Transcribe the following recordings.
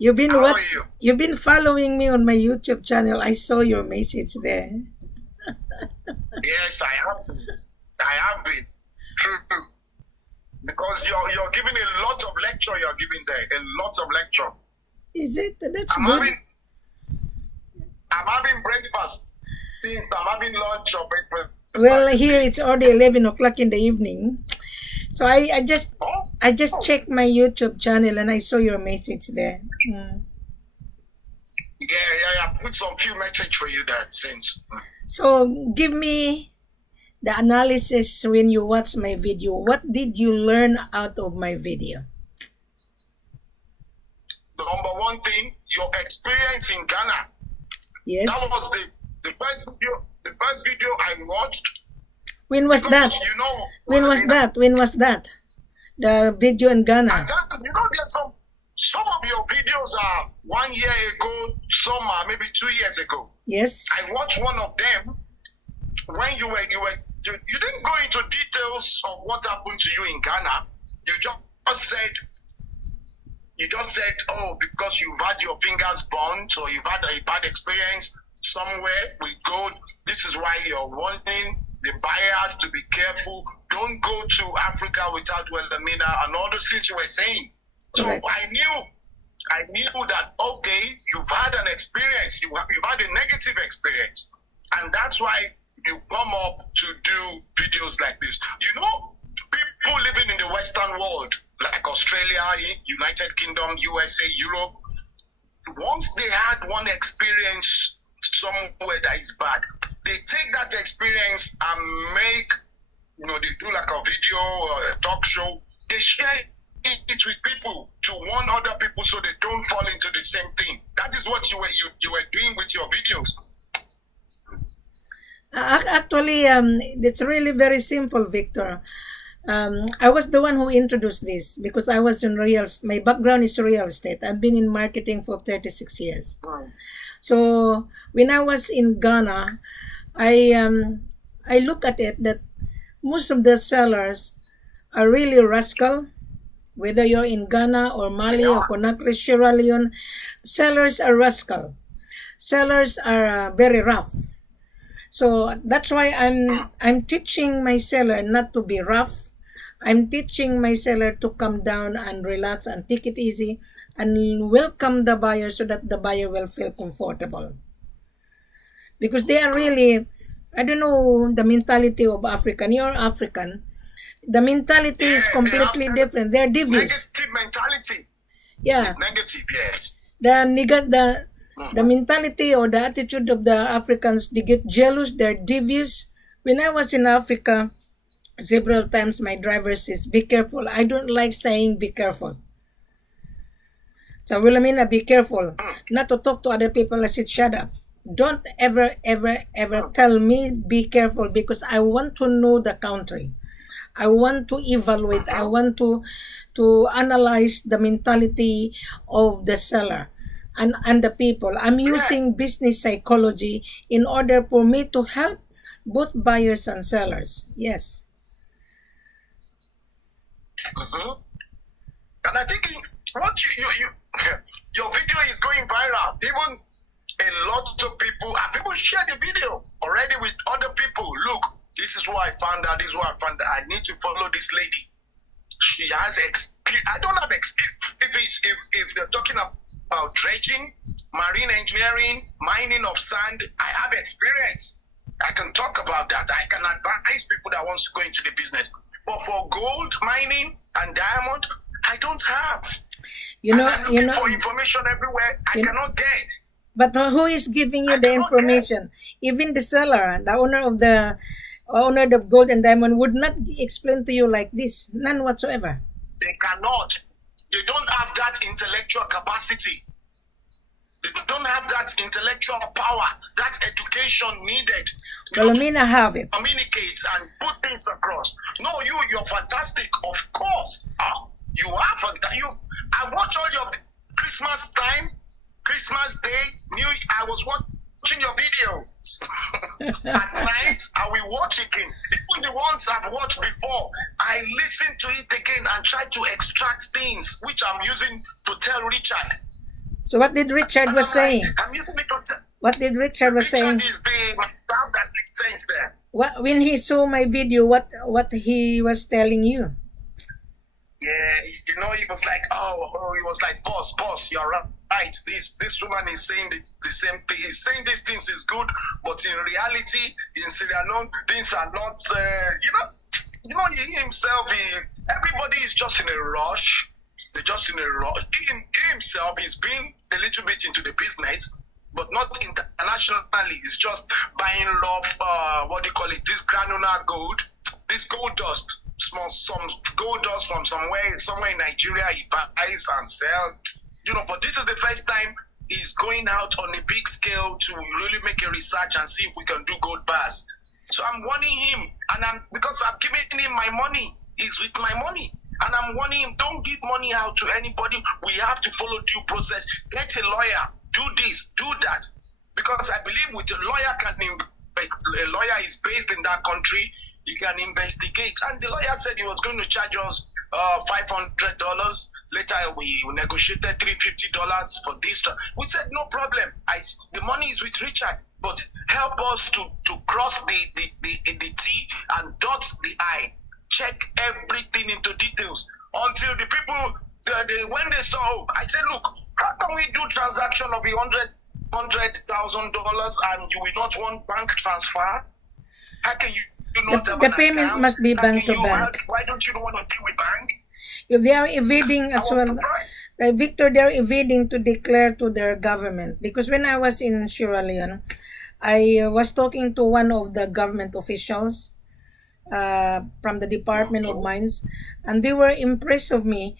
You've been How what? are you? You've been following me on my YouTube channel. I saw your message there. Yes, I have been. I have been. True. Because you're giving a lot of lecture. You're giving there a lot of lecture. Is it? That's I'm good. having breakfast since I'm having lunch or breakfast. Well, here it's already 11 o'clock in the evening. So I just checked my YouTube channel and I saw your message there. Mm. Yeah. I put some few message for you there since. So give me the analysis when you watch my video. What did you learn out of my video? The number one thing, your experience in Ghana. Yes. That was the first video. The first video I watched. When was that? You know. When was that? When was that? The video in Ghana. And that, there's some of your videos are 1 year ago. Some are maybe 2 years ago. Yes. I watched one of them when you didn't go into details of what happened to you in Ghana. You just said, oh, because you've had your fingers burnt or you've had a bad experience somewhere with gold. This is why you're warning the buyers to be careful. Don't go to Africa without Wilhelmina and all those things you were saying. Correct. So I knew that, okay, you've had an experience. You've had a negative experience. And that's why you come up to do videos like this. You know, people living in the Western world, like Australia, United Kingdom, USA, Europe, once they had one experience somewhere that is bad, they take that experience and make, they do like a video or a talk show. They share it with people to warn other people so they don't fall into the same thing. That is what you were doing with your videos. Actually, it's really very simple, Victor. I was the one who introduced this because I was in my background is real estate. I've been in marketing for 36 years. So when I was in Ghana, I look at it that most of the sellers are really rascal. Whether you're in Ghana or Mali or Conakry, Sierra Leone, sellers are rascal. Sellers are very rough. So that's why I'm teaching my seller not to be rough. I'm teaching my seller to come down and relax and take it easy and welcome the buyer so that the buyer will feel comfortable. Because they are really, I don't know the mentality of African. You're African. The mentality is completely different. They're devious. Negative mentality. Yeah. Negative, yes. The mentality or the attitude of the Africans, they get jealous, they're devious. When I was in Africa, several times my driver says, be careful. I don't like saying be careful. So Wilhelmina, be careful. Not to talk to other people. I said, shut up. Don't ever tell me be careful because I want to know the country. I want to evaluate. I want to analyze the mentality of the seller and the people. I'm using business psychology in order for me to help both buyers and sellers. Yes. And I think what your video is going viral. Even a lot of people share the video already with other people. Look, this is what I found out. This is what I found out. I need to follow this lady. She has experience. I don't have experience. If they're talking about dredging, marine engineering, mining of sand, I have experience. I can talk about that. I can advise people that wants to go into the business. But for gold mining and diamond, I don't have. For information everywhere, I cannot get. But who is giving you the information? Even the seller, the owner of gold and diamond would not explain to you like this. None whatsoever. They cannot. They don't have that intellectual capacity. They don't have that intellectual power, that education needed. Wilhelmina have it. Communicate and put things across. No, you're fantastic. Of course. You are. I watch all your Christmas time, Christmas Day, I was watching your videos. At night, I will watch again. Even the ones I've watched before, I listen to it again and try to extract things which I'm using to tell Richard. So what did Richard was saying? I'm using it to What did Richard was saying? Richard is the sound that makes sense there. What when he saw my video? What he was telling you? Yeah, he was like, he was like, boss, you're right. This woman is saying the same thing. He's saying these things is good, but in reality, in Sierra Leone, things are not. He himself. Everybody is just in a rush. They're just in a rush. He himself is being a little bit into the business, but not internationally. He's just buying this granular gold, this gold dust, some gold dust from somewhere in Nigeria. He buys and sells, but this is the first time he's going out on a big scale to really make a research and see if we can do gold bars. So I'm warning him, because I'm giving him my money. He's with my money. And I'm warning him, don't give money out to anybody. We have to follow due process. Get a lawyer. Do this, do that. Because I believe with a lawyer is based in that country, he can investigate. And the lawyer said he was going to charge us $500. Later, we negotiated $350 for this. We said, no problem. The money is with Richard. But help us to cross the T and dot the I. Check everything into details until the people, when they saw, I said, look, how can we do transaction of $100,000 and you will not want bank transfer? How can you not have the payment account? Must be bank to bank. Why don't you want to deal with bank? If they are evading as well, Victor, they're evading to declare to their government. Because when I was in Sierra Leone, I was talking to one of the government officials from the Department of Mines, and they were impressed of me.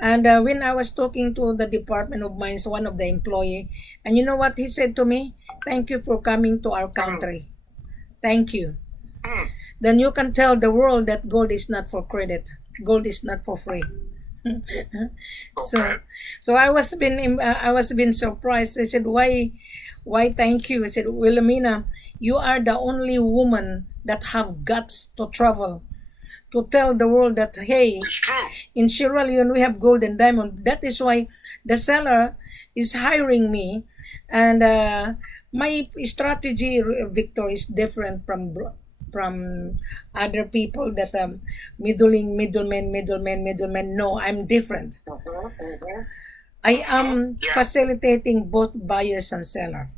And when I was talking to the Department of Mines, one of the employee, and you know what he said to me? Thank you for coming to our country. Thank you. Then you can tell the world that gold is not for credit. Gold is not for free. So I was been surprised. I said, why thank you? I said, Wilhelmina, you are the only woman that have guts to travel, to tell the world that, hey, in Sierra Leone we have gold and diamond. That is why the seller is hiring me, and my strategy, Victor, is different from other people that middlemen. No, I'm different. I am facilitating both buyers and seller.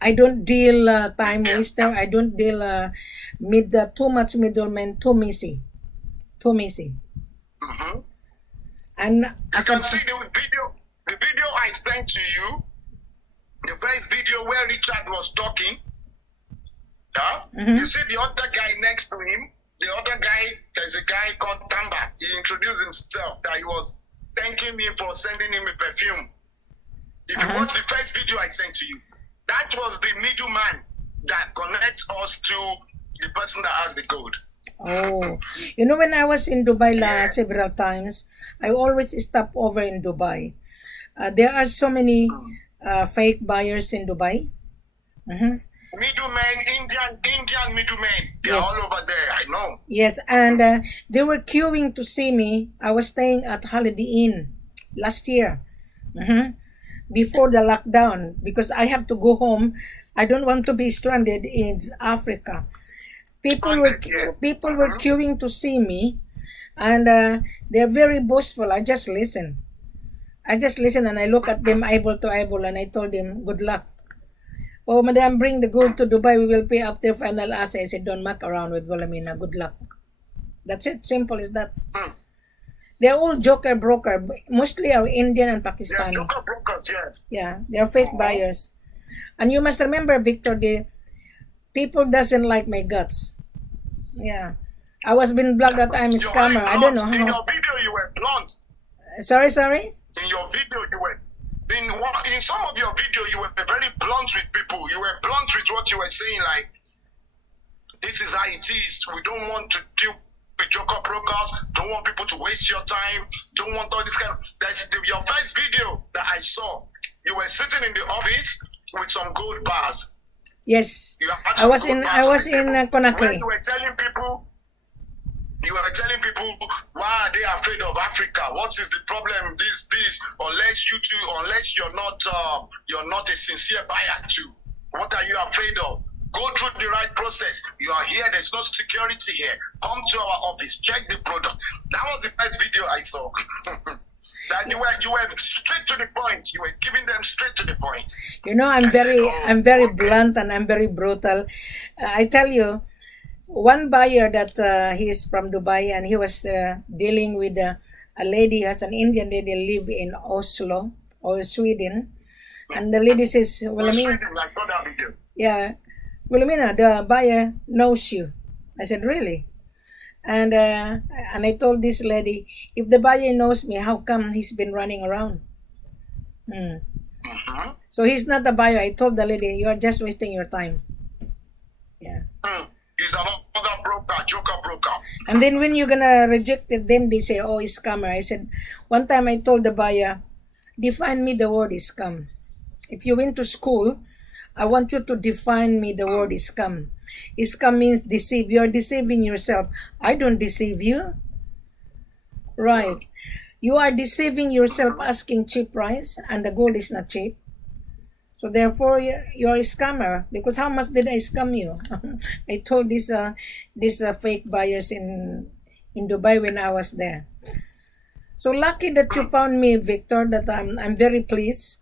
I don't deal time waster. I don't deal too much middleman, too messy. And you can see the video I sent to you, the first video where Richard was talking. You see the other guy next to him. The other guy, there's a guy called Tamba. He introduced himself that he was thanking me for sending him a perfume. If you watch the first video I sent to you, that was the middleman that connects us to the person that has the gold. Oh, when I was in Dubai several times, I always stop over in Dubai. There are so many fake buyers in Dubai. Middlemen, Indian middlemen, they're all over there, I know. Yes, and they were queuing to see me. I was staying at Holiday Inn last year. Before the lockdown, because I have to go home. I don't want to be stranded in Africa. People were queuing to see me, and they're very boastful. I just listen and I look at them eyeball to eyeball, and I told them, good luck. Oh, madam, bring the gold to Dubai. We will pay after final assay. I said, don't muck around with Wilhelmina. Good luck. That's it. Simple as that. They're all joker broker. Mostly are Indian and Pakistani. Yeah, joker brokers, yes. Yeah, they're fake buyers. And you must remember, Victor, the people doesn't like my guts. Yeah. I was being blocked that I'm a scammer. I don't know how. In your video, you were blunt. Sorry? In your video, you were... In some of your video, you were very blunt with people. You were blunt with what you were saying, like, this is how it is. We don't want to deal with joker brokers. Don't want people to waste your time. Don't want all this kind of... That's your first video that I saw. You were sitting in the office with some gold bars. Yes. I was in Conakry. You were telling people... You are telling people why are they afraid of Africa? What is the problem? This, unless you're not a sincere buyer too. What are you afraid of? Go through the right process. You are here. There's no security here. Come to our office. Check the product. That was the first video I saw. That you were straight to the point. You were giving them straight to the point. You know, I'm very blunt and I'm very brutal. I tell you, one buyer that he's from Dubai and he was dealing with a lady, has an Indian lady, live in Oslo or Sweden, and the lady says, Wilhelmina, I saw that video. yeah, Wilhelmina, the buyer knows you. I said, really? And I told this lady, if the buyer knows me, how come he's been running around? So he's not a buyer. I told the lady, you are just wasting your time. Yeah. He's another broker, joker broker. And then when you're gonna reject them, they say, oh, it's scammer. I said, one time I told the buyer, define me the word is scam. If you went to school, I want you to define me the word is scam. Scam means deceive. You're deceiving yourself. I don't deceive you. Right. You are deceiving yourself asking cheap price and the gold is not cheap. So therefore, you're a scammer. Because how much did I scam you? I told these fake buyers in Dubai when I was there. So lucky that you found me, Victor. That I'm very pleased.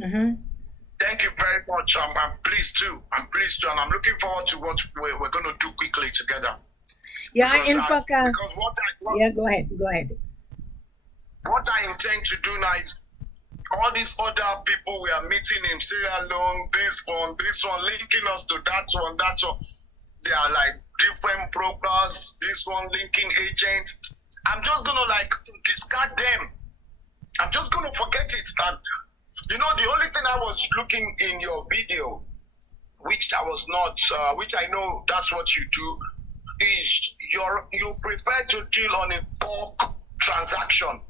Thank you very much. I'm pleased too. And I'm looking forward to what we're going to do quickly together. Yeah, Because in fact, yeah, go ahead. What I intend to do now is all these other people we are meeting in Sierra Leone, this one, linking us to that one. They are like different brokers, this one linking agents. I'm just going to discard them. I'm just going to forget it. And, the only thing I was looking in your video, which I was not, which I know that's what you do, is you prefer to deal on a bulk transaction,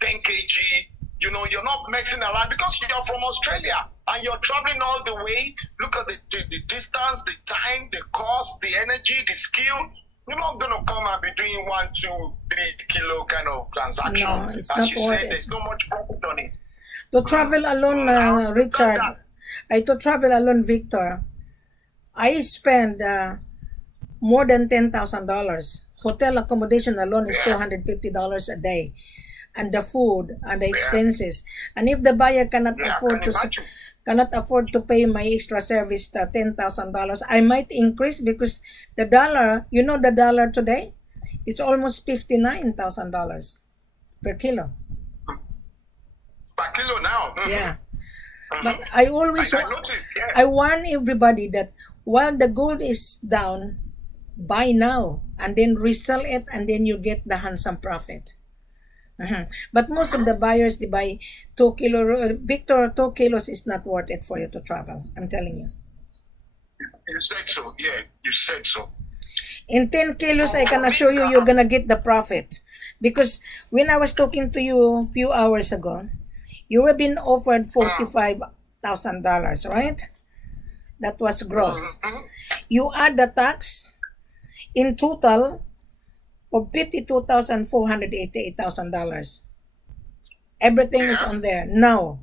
10 kg. You're not messing around because you're from Australia and you're traveling all the way. Look at the distance, the time, the cost, the energy, the skill. You're not going to come and be doing 1, 2, 3 kilo kind of transaction. No, it's As not you worth said, it. there's no much profit on it. To travel alone, Richard, to travel alone, Victor, I spend more than $10,000. Hotel accommodation alone is $250 a day. And the food and the expenses. And if the buyer cannot afford to pay my extra service $10,000, I might increase because the dollar, the dollar today is almost $59,000 per kilo. Per kilo now. Yeah. But I always I warn everybody that while the gold is down, buy now and then resell it and then you get the handsome profit. But most of the buyers, they buy 2 kilo. Victor, 2 kilos is not worth it for you to travel. I'm telling you. You said so. Yeah, you said so. In 10 kilos, I can assure you, you're gonna get the profit. Because when I was talking to you a few hours ago, you were being offered $45,000, right? That was gross. You add the tax, in total of $52,488,000. Everything is on there. Now,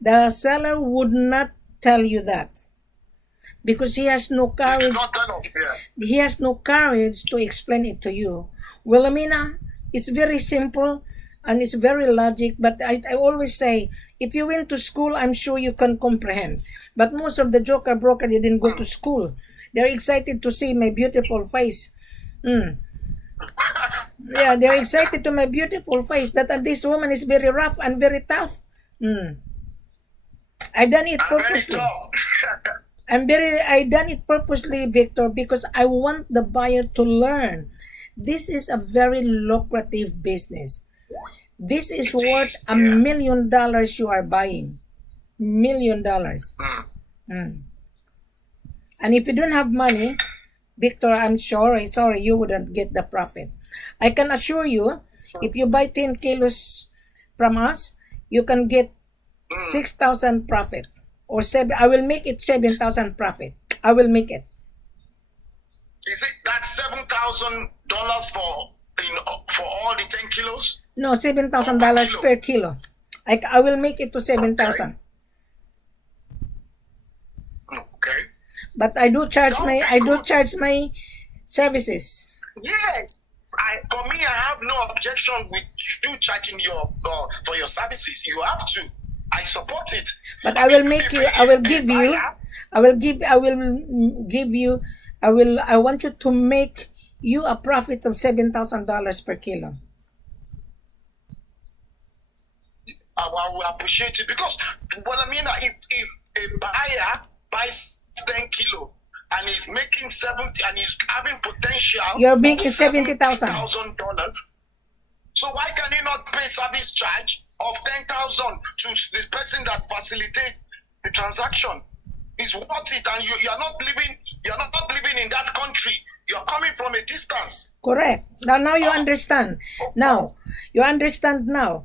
the seller would not tell you that because he has no courage. He has no courage to explain it to you. Wilhelmina, it's very simple and it's very logic. But I always say, if you went to school, I'm sure you can comprehend. But most of the joker broker, they didn't go to school. They're excited to see my beautiful face. Yeah, they're excited to my beautiful face. That this woman is very rough and very tough. I done it purposely. I done it purposely, Victor, because I want the buyer to learn. This is a very lucrative business. This is worth $1 million you are buying. $1 million. And if you don't have money, Victor, I'm sorry, you wouldn't get the profit. I can assure you, if you buy 10 kilos from us, you can get 6,000 profit. Or I will make it 7,000 profit. I will make it. Is it that $7,000 for all the 10 kilos? No, $7,000 per kilo. I will make it to 7,000. Okay. But I do charge my services. Yes. For me, I have no objection with you charging your for your services. You have to. I support it. But I will make you. I will give you. I want you to make you a profit of $7,000 per kilo. I will appreciate it because, well, I mean, if a buyer buys 10 kilo and is making 70 and is having potential, you're making $70,000. So why can you not pay service charge of 10,000 to the person that facilitates the transaction? It's worth it, and you're not living in that country. You're coming from a distance. Correct. Now you understand. Now you understand now.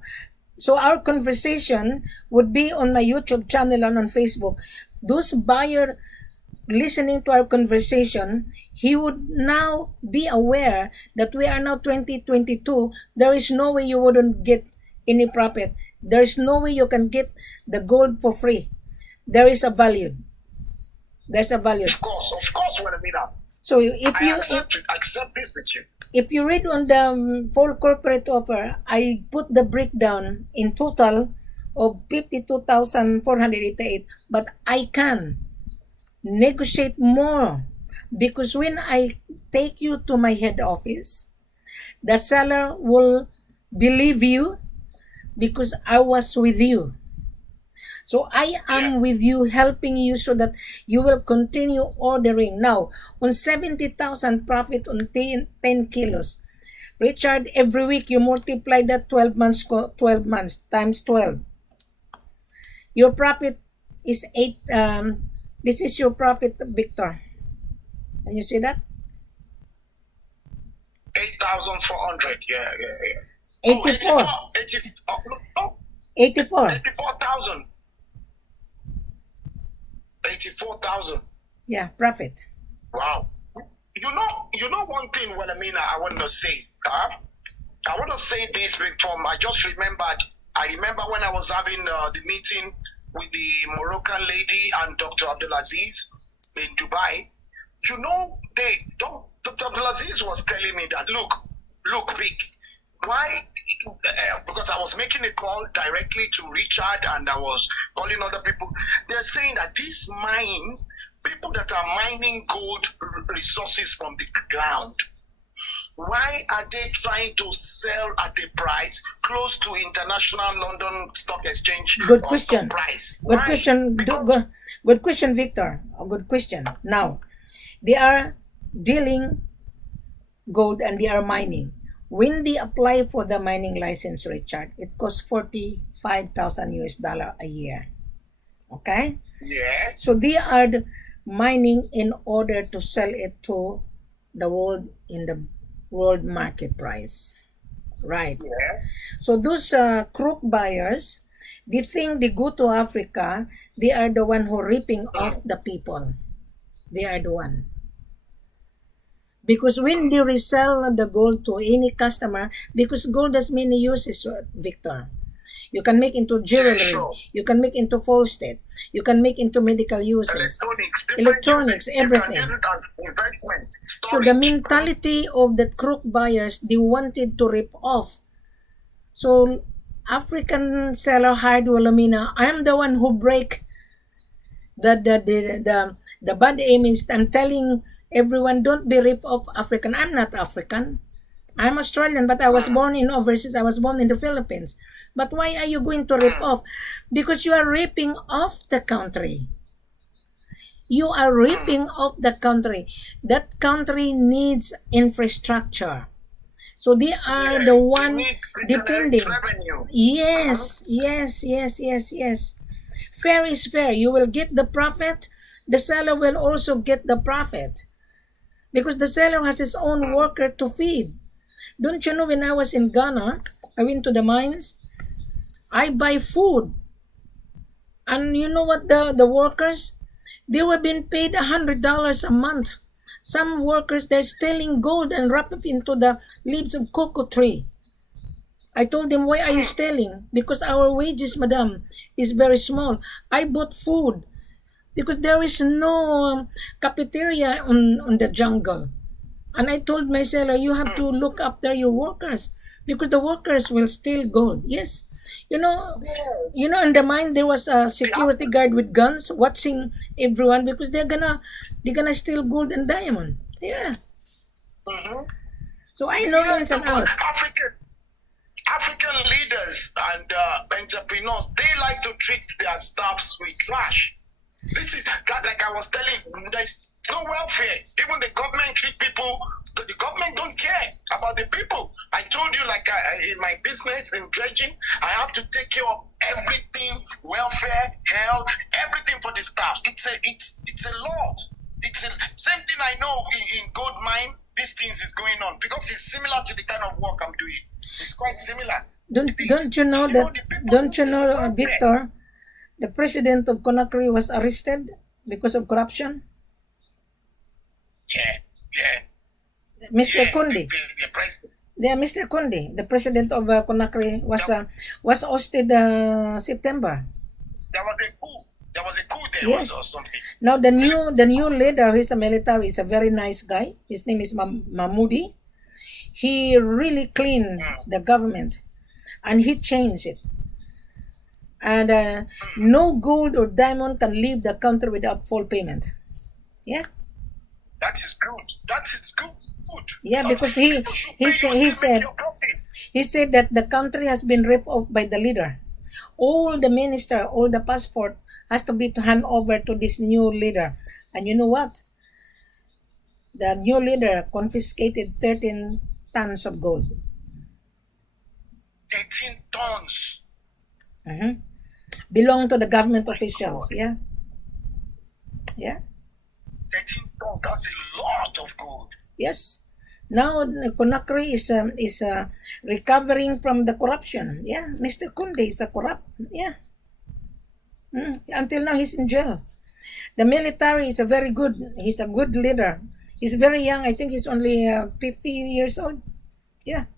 So our conversation would be on my YouTube channel and on Facebook. Those buyer listening to our conversation, he would now be aware that we are now 2022. There is no way you wouldn't get any profit. There is no way you can get the gold for free. There is a value. There's a value. Of course, when I mean that. So if you accept this with you. If you read on the full corporate offer, I put the breakdown in total of 52,488, but I can negotiate more because when I take you to my head office, the seller will believe you because I was with you. So I am with you, helping you so that you will continue ordering. Now, on 70,000 profit on 10 kilos, Richard, every week you multiply that 12 months times 12. Your profit is 8. This is your profit, Victor. Can you see that? 8,400. Yeah. 84. 84. 84,000. 84,000. Yeah, profit. Wow. You know one thing, Wilhelmina, I want to say. I want to say this from, I remember when I was having the meeting with the Moroccan lady and Dr. Abdulaziz in Dubai. You know, Dr. Abdulaziz was telling me that, look, Vic, why? Because I was making a call directly to Richard and I was calling other people. They're saying that this mine, people that are mining gold resources from the ground, why are they trying to sell at a price close to international London Stock Exchange Good question. Price? Good question. Good question, Victor. A good question. Now, they are dealing gold and they are mining. When they apply for the mining license, Richard, it costs $45,000 a year. Okay? Yeah. So they are mining in order to sell it to the world in the world market price. Right. Yeah. So those Crook buyers, they think they go to Africa, they are the one who ripping off the people. They are the one. Because when they resell the gold to any customer, because gold has many uses, Victor. You can make into jewelry, you can make into falsehood, you can make into medical uses, electronics, everything. So the mentality of the Crook buyers, they wanted to rip off. So African seller hired Wilhelmina. I'm the one who break the bad image. I'm telling everyone, don't be ripped off African. I'm not African. I'm Australian, but I was born in overseas. I was born in the Philippines. But why are you going to rip off? Because you are ripping off the country. You are ripping off the country. That country needs infrastructure. So they are the one depending. Yes. Fair is fair. You will get the profit. The seller will also get the profit. Because the seller has his own worker to feed. Don't you know, when I was in Ghana, I went to the mines, I buy food. And you know what, the workers, they were being paid $100 a month. Some workers, they're stealing gold and wrap it into the leaves of cocoa tree. I told them, why are you stealing? Because our wages, madam, is very small. I bought food because there is no cafeteria on the jungle. And I told my seller, you have to look after your workers because the workers will steal gold. Yes. You know, in the mine there was a security guard with guns watching everyone because they're gonna steal gold and diamond. Yeah. Mm-hmm. So I know ins and out. African leaders and entrepreneurs, they like to treat their staffs with cash. This is like I was telling you, there's no welfare. Even the government treat people. The government don't care about the people. I told you, like in my business in dredging, I have to take care of everything: welfare, health, everything for the staffs. It's a lot. It's a same thing I know in gold mine. These things is going on because it's similar to the kind of work I'm doing. It's quite similar. Don't you know that? Don't you know, Victor? The president of Conakry was arrested because of corruption. Yeah. Mr. Kundi. The president. Yeah, Mr. Kundi, the president of Conakry, was ousted September. There was a coup. There was a coup there Yes. or something. Now the new leader, who is a military, is a very nice guy. His name is Mahmoudi. He really cleaned the government, and he changed it. And no gold or diamond can leave the country without full payment. Yeah. That is good. That is good. Yeah, That because is- he said your profit. he said that the country has been ripped off by the leader. All the minister, all the passport has to be to hand over to this new leader. And you know what? The new leader confiscated 13 tons of gold. 13 tons. Belong to the government officials. Yeah. Yeah. 13 tons. That's a lot of gold. Yes. Now Conakry is recovering from the corruption. Yeah. Mr. Kunde is a corrupt. Yeah. Until now he's in jail. The military is he's a good leader. He's very young. I think he's only 50 years old. Yeah.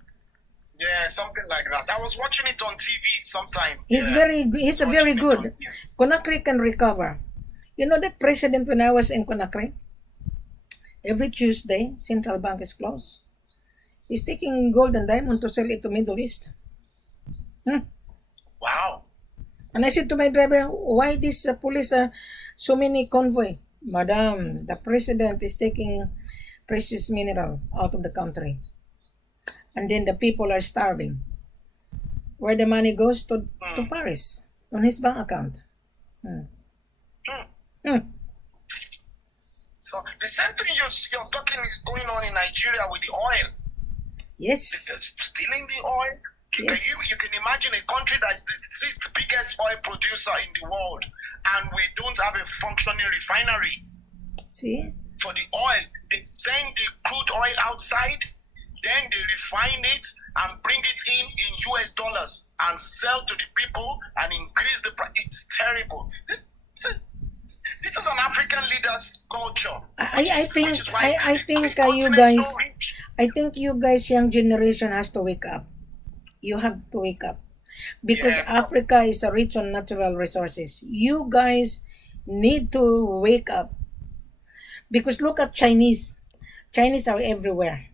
Yeah, something like that. I was watching it on TV sometime. He's a very good. Conakry can recover. You know that president, when I was in Conakry, every Tuesday, Central Bank is closed. He's taking gold and diamond to sell it to Middle East. Wow. And I said to my driver, why this police so many convoy? Madam, the president is taking precious mineral out of the country. And then the people are starving. Where the money goes to Paris, on his bank account. So the same thing you're talking is going on in Nigeria with the oil. Yes. They're stealing the oil. Yes. You can imagine a country that's the sixth biggest oil producer in the world, and we don't have a functioning refinery. See? For the oil, they send the crude oil outside, then they refine it and bring it in US dollars and sell to the people and increase the price. It's terrible. This is an African leader's culture. I think you guys, young generation, has to wake up. You have to wake up because Africa is rich on natural resources. You guys need to wake up because look at Chinese. Chinese are everywhere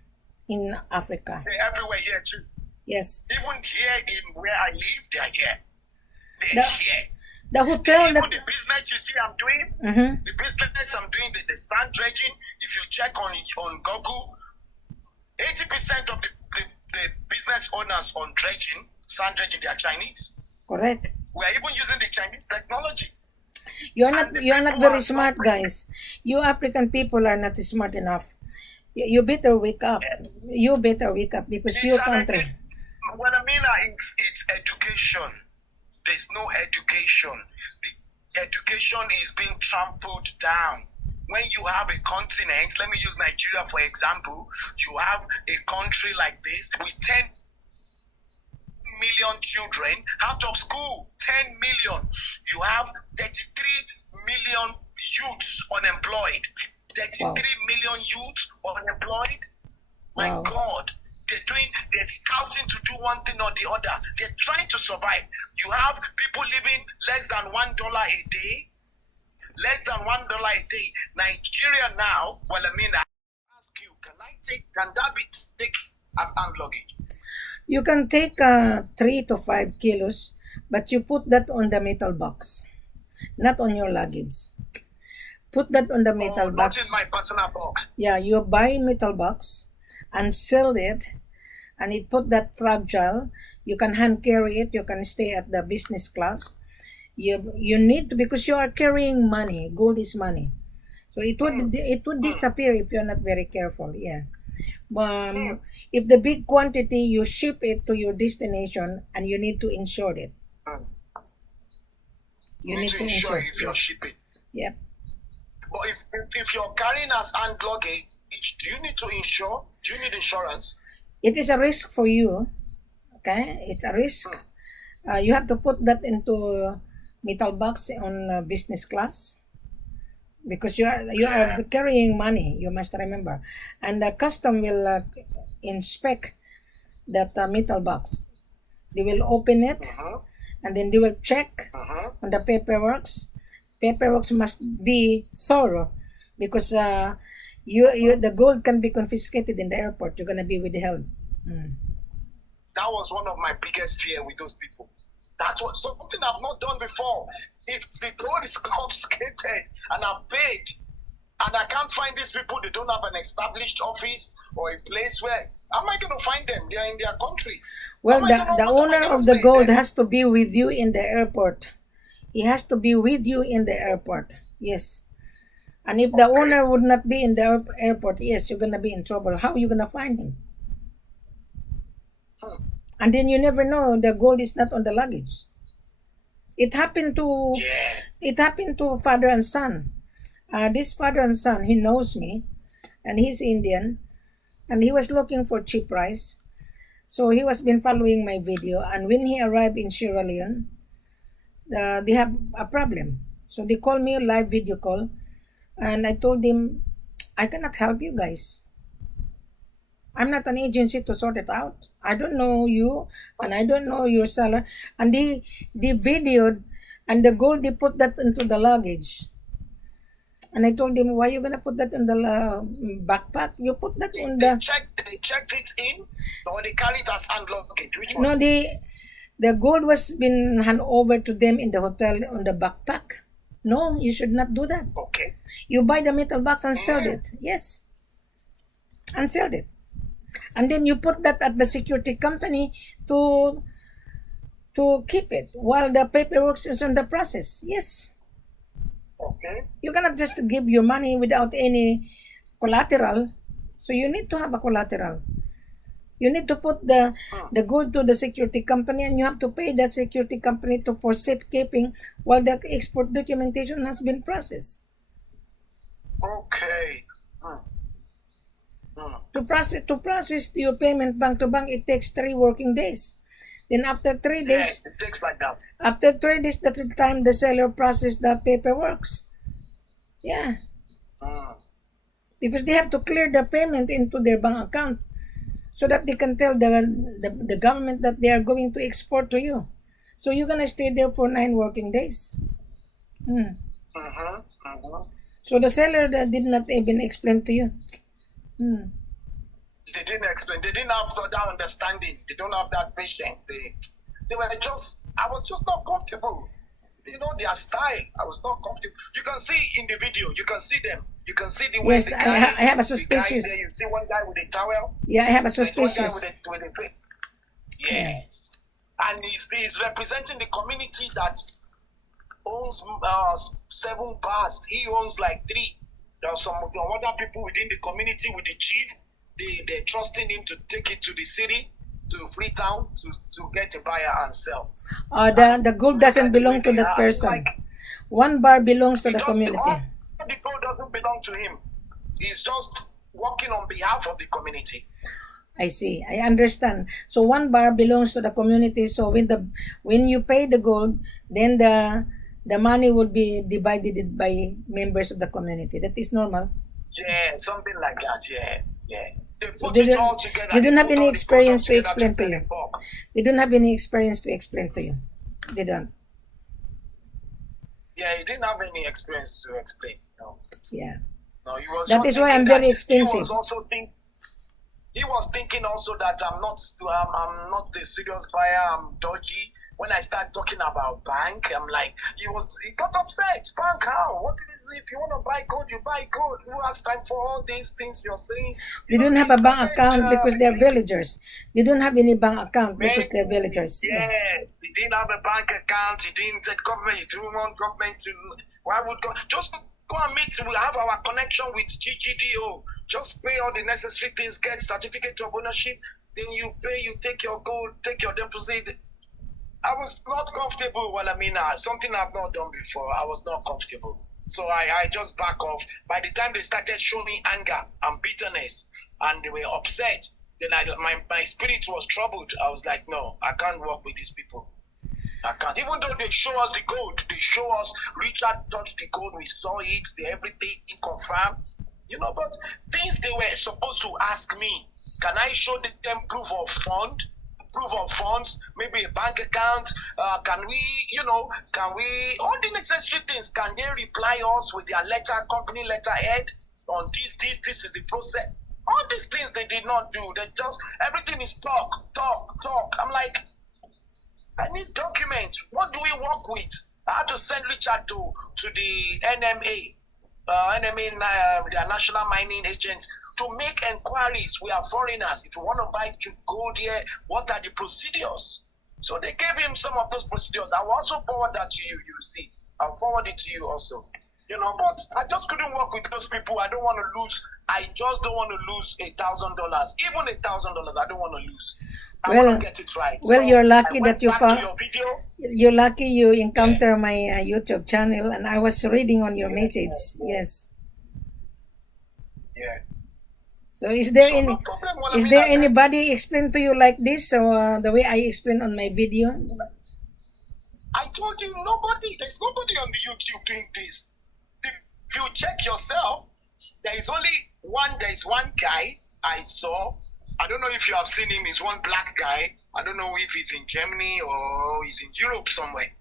in Africa. They're everywhere here too. Yes. Even here in where I live, they're here. They're here. The hotel Even the business you see I'm doing, the business I'm doing, the sand dredging, if you check on Google, 80% of the business owners on dredging, sand dredging, they are Chinese. Correct. We are even using the Chinese technology. You're not very smart, guys. You African people are not smart enough. You better wake up. Yeah. You better wake up because It's your country. What I mean it's education. There's no education. The education is being trampled down. When you have a continent, let me use Nigeria for example, you have a country like this with 10 million children out of school, 10 million. You have 33 million youths unemployed. Wow. 33 million youths unemployed. My Wow. God. They're scouting to do one thing or the other. They're trying to survive. You have people living less than $1 a day. Less than $1 a day. Nigeria now, Wilhelmina, ask you, can that be taken as hand luggage? You can take 3 to 5 kilos, but you put that on the metal box, not on your luggage. Put that on the metal Not box. in my personal box. Yeah, you buy metal box and sell it, and it put that fragile. You can hand carry it. You can stay at the business class. You need to, because you are carrying money. Gold is money, so it would disappear if you're not very careful. Yeah. If the big quantity, you ship it to your destination, and you need to insure it. You need to insure it if you're Yes. shipping. Yep. But if you're carrying as hand luggage, do you need to insure? Do you need insurance? It is a risk for you. Okay, it's a risk. You have to put that into metal box on business class, because you are carrying money. You must remember, and the custom will inspect that metal box. They will open it, and then they will check on the paperwork. Paperwork must be thorough, because the gold can be confiscated in the airport. You're gonna be withheld. That was one of my biggest fear with those people. That was something I've not done before. If the gold is confiscated and I've paid, and I can't find these people, they don't have an established office or a place where, how am I going to find them? They are in their country. Well, the owner of the gold has to be with you in the airport. He has to be with you in the airport. Yes. And if the owner would not be in the airport, yes, you're going to be in trouble. How are you going to find him? And then you never know, the gold is not on the luggage. It happened to father and son. This father and son, he knows me, and he's Indian, and he was looking for cheap rice. So he was been following my video, and when he arrived in Sierra Leone, they have a problem. So they called me a live video call, and I told him, I cannot help you guys. I'm not an agency to sort it out. I don't know you, and I don't know your seller. And they videoed, and the gold, they put that into the luggage. And I told him, why you gonna put that in the backpack? You put that in the. They checked it in, or they carry it as hand luggage. Which one? No, the gold was been handed over to them in the hotel on the backpack. No, you should not do that. Okay. You buy the metal box and sell it. Yes. And sell it. And then you put that at the security company to keep it while the paperwork is on the process. Yes. Okay. You cannot just give your money without any collateral. So you need to have a collateral. You need to put the gold to the security company, and you have to pay that security company for safekeeping while the export documentation has been processed. Okay. To process your payment bank to bank, it takes 3 working days. Then after 3 days, yes, it takes like that. After 3 days, that's the time the seller process the paperwork. Yeah. Because they have to clear the payment into their bank account, so that they can tell the government that they are going to export to you. So you're gonna stay there for 9 working days. So the seller that did not even explain to you. They didn't explain. They didn't have that understanding. They don't have that patience. They were just. I was just not comfortable. You know, their style. I was not comfortable. You can see in the video. You can see them. You can see the way. Yes, I have a suspicious. You see one guy with a towel. Yeah, I have a suspicious. One guy with a yes, and he's representing the community that owns 7 bars. He owns like 3. There are some other people within the community with the chief. They're trusting him to take it to the city, to Freetown, to get a buyer and sell. The gold doesn't belong to that person. 1 bar belongs to the community. The gold doesn't belong to him. He's just working on behalf of the community. I see. I understand. So 1 bar belongs to the community. So when you pay the gold, then the money will be divided by members of the community. That is normal. Yeah, something like that. Yeah, yeah. They So put it all together. they don't have put any all the product experience to together explain to sell you. in bulk. They don't have any experience to explain to you. They don't. Yeah, he didn't have any experience to explain. No, Yeah. no, he was That just is why I'm thinking very that expensive. he was thinking also that I'm not a serious buyer. I'm dodgy. When I start talking about bank, I'm like, he got upset. Bank how? What is it? If you want to buy gold, you buy gold. Who has time for all these things you're saying? They don't have a bank account because they're villagers. They don't have any bank account because they're villagers. Yes, he didn't have a bank account. He didn't take government. He didn't want government to. Why would go? Just go and meet. We have our connection with GGDO. Just pay all the necessary things. Get certificate of ownership. Then you pay. You take your gold. Take your deposit. I was not comfortable. Well, I mean, something I've not done before. I was not comfortable. So I just back off. By the time they started showing me anger and bitterness, and they were upset, then my spirit was troubled. I was like, no, I can't work with these people. I can't. Even though they show us the gold, they show us Richard touched the gold, we saw it, everything confirmed. But things they were supposed to ask me, can I show them proof of funds, maybe a bank account, can we, all the necessary things, can they reply us with their company letterhead on this is the process. All these things they did not do. They just, everything is talk. I'm like, I need documents. What do we work with? I had to send Richard to the NMA, the National Mining Agents, to make inquiries. We are foreigners. If you want to buy gold here, what are the procedures? So they gave him some of those procedures. I will also forward that to you. You see, I'll forward it to you also. But I just couldn't work with those people. I don't want to lose. I just don't want to lose $1,000. Even $1,000, I don't want to lose. I want to get it right. Well, so you're lucky that you found. your video. You're lucky you encounter my YouTube channel, and I was reading on your message. Yes. Yeah. So is there anybody explain to you like this, or the way I explain on my video? I told you nobody. There's nobody on the YouTube doing this. If you check yourself, there's one guy I saw. I don't know if you have seen him. He's one black guy. I don't know if he's in Germany or he's in Europe somewhere.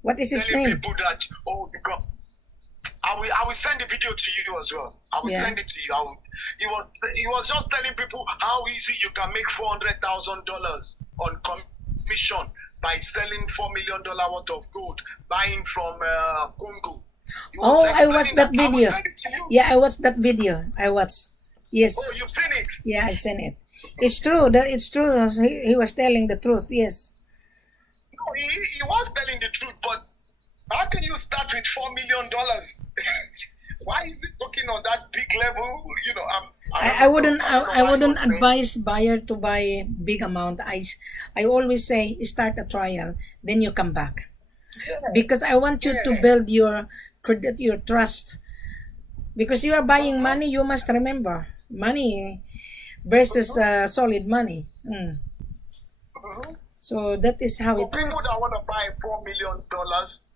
What is his name? People that, because I will send the video to you as well. I will send it to you. He was just telling people how easy you can make $400,000 on commission by selling $4 million worth of gold, buying from Congo. I watched that video. Yeah, I watched that video. Yes. Oh, you've seen it? Yeah, I've seen it. It's true. It's true. He was telling the truth. Yes. No, he was telling the truth, but how can you start with $4 million? Why is it talking on that big level? I wouldn't advise buyer to buy big amount. I always say start a trial, then you come back, because I want you to build your credit, your trust. Because you are buying money, you must remember money versus solid money. So that is how it works. People that want to buy $4 million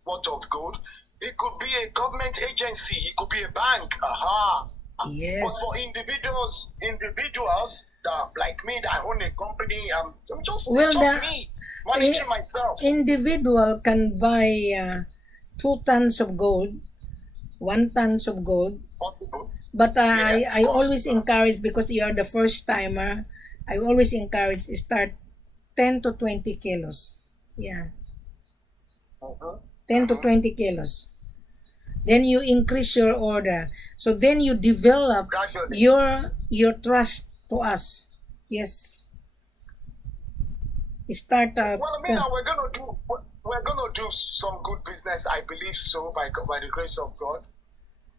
worth of gold, it could be a government agency, it could be a bank. Yes. But for individuals that like me that own a company, I'm just me managing myself. Individual can buy 2 tons of gold, 1 tons of gold. Possible. But I always encourage, because you are the first timer, I always encourage start 10 to 20 kilos. Yeah. 10 to 20 kilos. Then you increase your order. So then you develop your trust to us. Yes. Start well, I mean, we're gonna do some good business. I believe so, by the grace of God.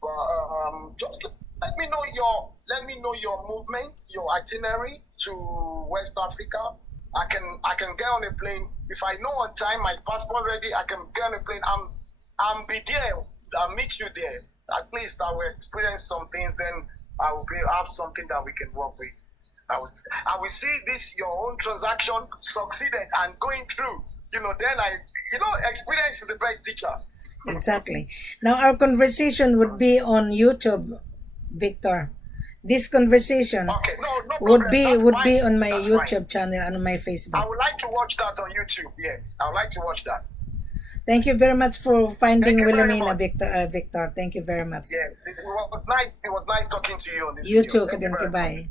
But just let me know your movement, your itinerary to West Africa. I can get on a plane. If I know on time, my passport ready, I can get on a plane. I'm be there. I'll meet you there. At least I will experience some things. Then I will have something that we can work with. I will see this your own transaction succeeded and going through. Then experience is the best teacher. Exactly. Now our conversation would be on YouTube. Victor. This conversation Okay, no would problem. be That's would fine. be on my That's YouTube fine. channel and on my I Facebook. would like to watch that on YouTube. Yes, I would like to watch that. Thank you very much for finding Thank you very Wilhelmina, much. Victor. Thank you very much. Yeah, it was nice. It was nice talking to you on this You video. too. Thank you very much. Goodbye.